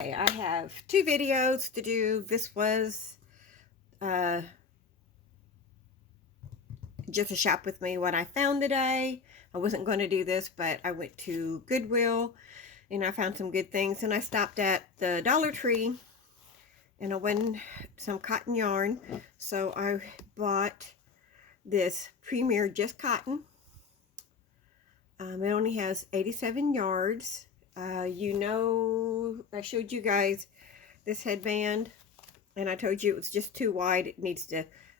I have two videos to do. This was just a shop with me what I found today. I wasn't going to do this, but I went to Goodwill and I found some good things, and I stopped at the Dollar Tree and I won some cotton yarn. So I bought this Premier Just Cotton. It only has 87 yards. I showed you guys this headband and I told you it was just too wide.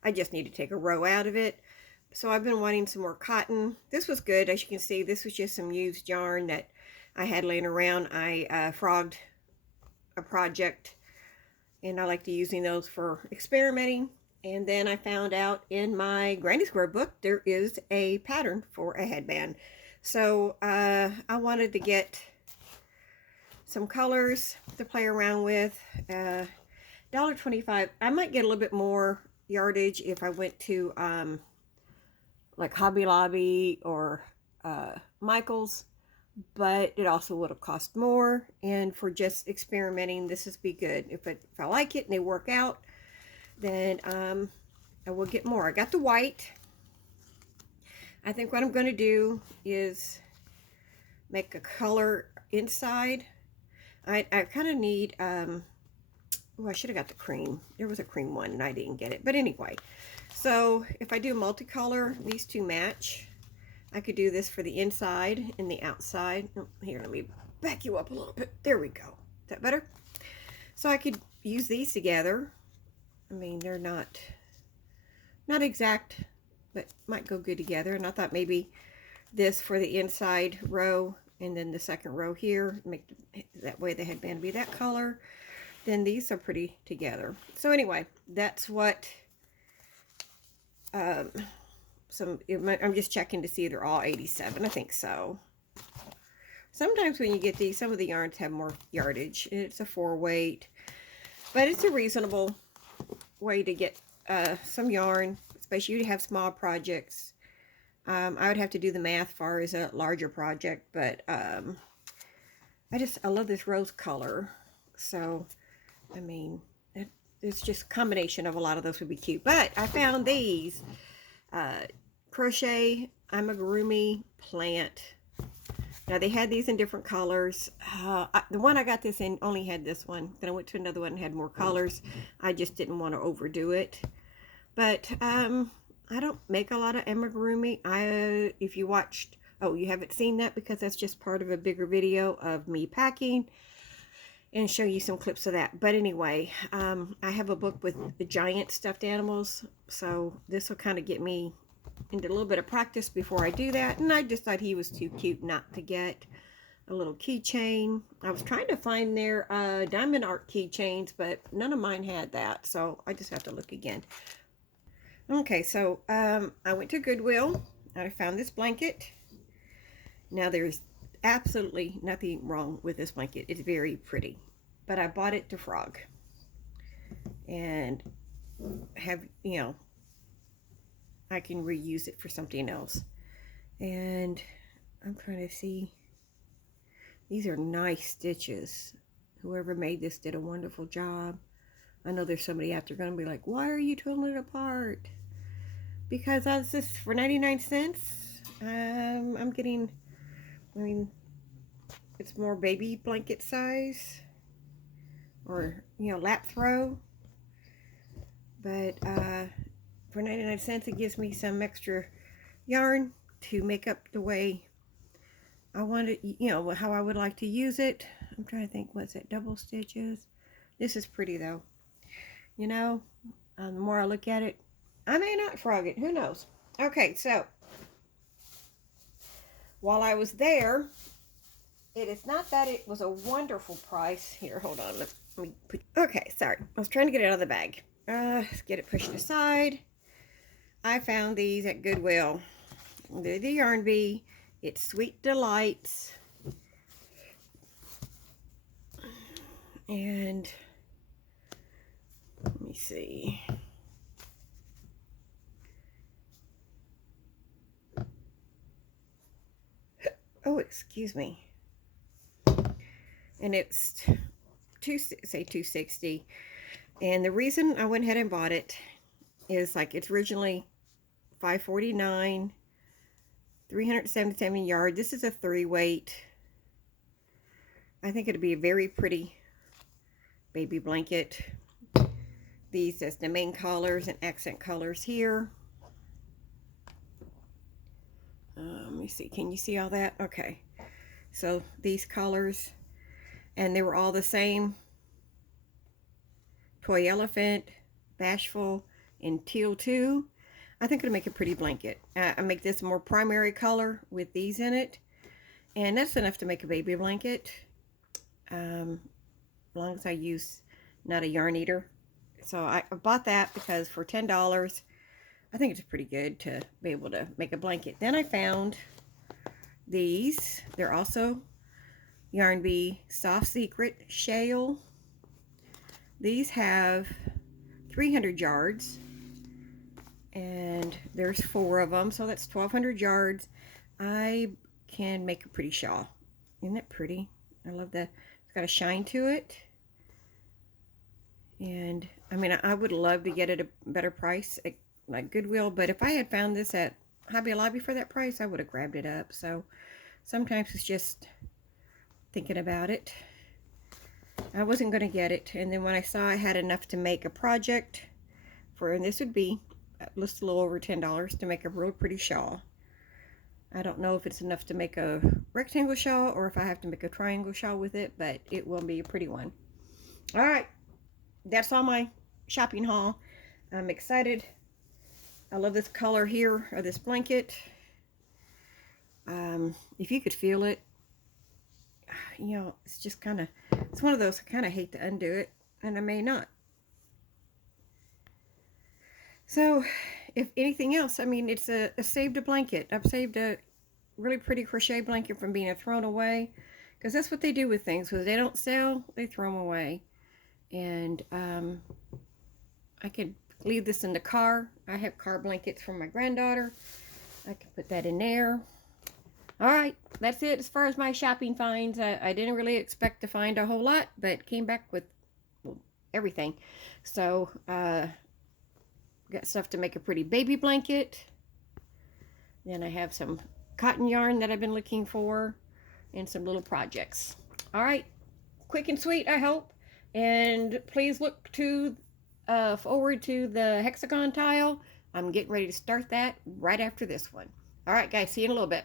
I just need to take a row out of it. So I've been wanting some more cotton. This was good. As you can see, this was just some used yarn that I had laying around. I frogged a project and I like to using those for experimenting. And then I found out in my Granny Square book there is a pattern for a headband. So I wanted to get some colors to play around with. $1.25. I might get a little bit more yardage if I went to like Hobby Lobby or Michael's, but it also would have cost more. And for just experimenting, this would be good. If I like it and they work out, then I will get more. I got the white. I think what I'm going to do is make a color inside. I kind of need, oh, I should have got the cream. There was a cream one and I didn't get it. But anyway, so if I do multicolor, these two match. I could do this for the inside and the outside. Oh, here, let me back you up a little bit. There we go. Is that better? So I could use these together. I mean, they're not exact, but might go good together. And I thought maybe this for the inside row and then the second row here, that way the headband be that color. Then these are pretty together. So anyway, that's what I'm just checking to see they're all 87. I think so. Sometimes when you get these, some of the yarns have more yardage. It's a 4-weight, but it's a reasonable way to get some yarn, especially if you have small projects. I would have to do the math far as a larger project, but I love this rose color. So, I mean, it's just a combination of a lot of those would be cute. But I found these crochet amigurumi plant. Now they had these in different colors. The one I got this in only had this one. Then I went to another one and had more colors. I just didn't want to overdo it. But I don't make a lot of amigurumi. If you watched, oh, you haven't seen that because that's just part of a bigger video of me packing and show you some clips of that. But anyway, I have a book with the giant stuffed animals, so this will kind of get me into a little bit of practice before I do that. And I just thought he was too cute not to get a little keychain. I was trying to find their diamond art keychains, but none of mine had that, so I just have to look again. Okay, so I went to Goodwill and I found this blanket. Now there's absolutely nothing wrong with this blanket. It's very pretty, but I bought it to frog and have, I can reuse it for something else. And I'm trying to see, these are nice stitches. Whoever made this did a wonderful job. I know there's somebody out there going to be like, why are you pulling it apart? Because I was just for 99 cents. I'm getting, I mean, it's more baby blanket size or, lap throw. But for 99 cents, it gives me some extra yarn to make up the way I want it, how I would like to use it. I'm trying to think, what's it, double stitches? This is pretty though. The more I look at it, I may not frog it. Who knows? Okay, so while I was there, it is not that it was a wonderful price. Here, hold on. Let me put. Okay, sorry. I was trying to get it out of the bag. Let's get it pushed aside. I found these at Goodwill. They're the Yarn Bee. It's Sweet Delights. And let me see. Oh, excuse me. And it's say 260. And the reason I went ahead and bought it is like it's originally $549, 377 yards. This is a 3-weight. I think it'd be a very pretty baby blanket. These as the main colors and accent colors here. Let me see. Can you see all that? Okay. So these colors, and they were all the same. Toy Elephant, Bashful, and Teal 2. I think it'll make a pretty blanket. I make this a more primary color with these in it. And that's enough to make a baby blanket. As long as I use not a yarn eater. So I bought that because for $10, I think it's pretty good to be able to make a blanket. Then I found these. They're also Yarn Bee Soft Secret Shale. These have 300 yards. And there's 4 of them, so that's 1,200 yards. I can make a pretty shawl. Isn't that pretty? I love that. It's got a shine to it. And I mean, I would love to get it a better price at like Goodwill, but if I had found this at Hobby Lobby for that price, I would have grabbed it up. So sometimes it's just thinking about it. I wasn't going to get it, and then when I saw I had enough to make a project for, and this would be just a little over $10 to make a real pretty shawl. I don't know if it's enough to make a rectangle shawl or if I have to make a triangle shawl with it, but it will be a pretty one. All right, that's all my shopping haul. I'm excited. I love this color here of this blanket. If you could feel it, you know, it's just kind of, it's one of those, I kind of hate to undo it, and I may not. So, if anything else, I mean, it's a saved a blanket. I've saved a really pretty crochet blanket from being thrown away, because that's what they do with things. When they don't sell, they throw them away. And I could leave this in the car. I have car blankets from my granddaughter. I can put that in there. All right, that's it as far as my shopping finds. I didn't really expect to find a whole lot, but came back with, well, everything. So, got stuff to make a pretty baby blanket. Then I have some cotton yarn that I've been looking for, and some little projects. All right, quick and sweet, I hope. And please look to forward to the hexagon tile. I'm getting ready to start that right after this one. All right, guys, see you in a little bit.